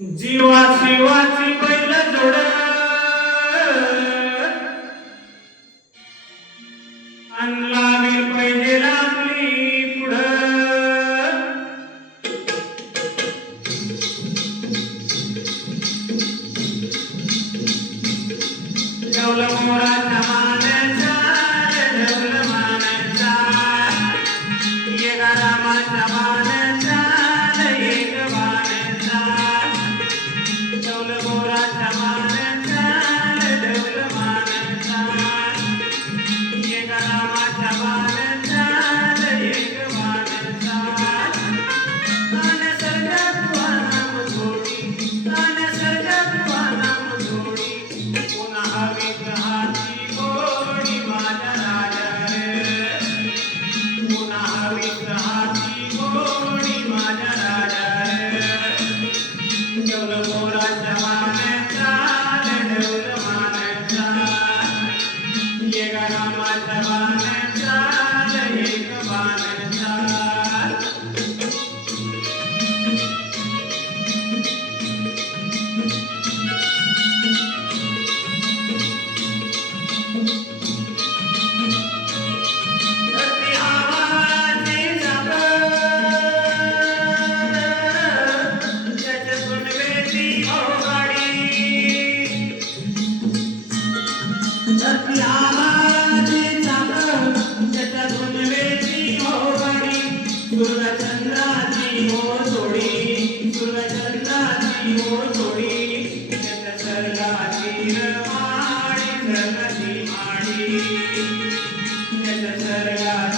जीवा शिवाची बैल जोड आणला वीर पाहिजे आपली पुढं ठेवलं मोराच्या मानाचा ठेवलं मानाचा एक रामाच्या मानाचा एक मानाचा ठेवलं मोराच्या मानाचा ठेवलं मानाचा एक रामाच्या मानाचा एक मानाचा तान्यासारखं तुझा नाम जोडी तान्यासारखं तुझा नाम जोडी पुन्हा हवीत हाती गोडी माझ्या राजा रे पुन्हा हवीत हाती गोडी माझ्या राजा रे ठेवलं मोराच्या मानाचा ठेवलं मानाचा एक रामाच्या मानाचा एक मानाचा धरती आवाजी जागं, त्याच्यातून वेची गाडी धरती आवाजी जागं, त्याच्यातून वेची गाडी सूर्यचंद्राची हो जोडी सूर्यचंद्राची हो जोडी त्याच्या सर्गाची रमाडी सर्गाची माडी त्याच्या सर्गाची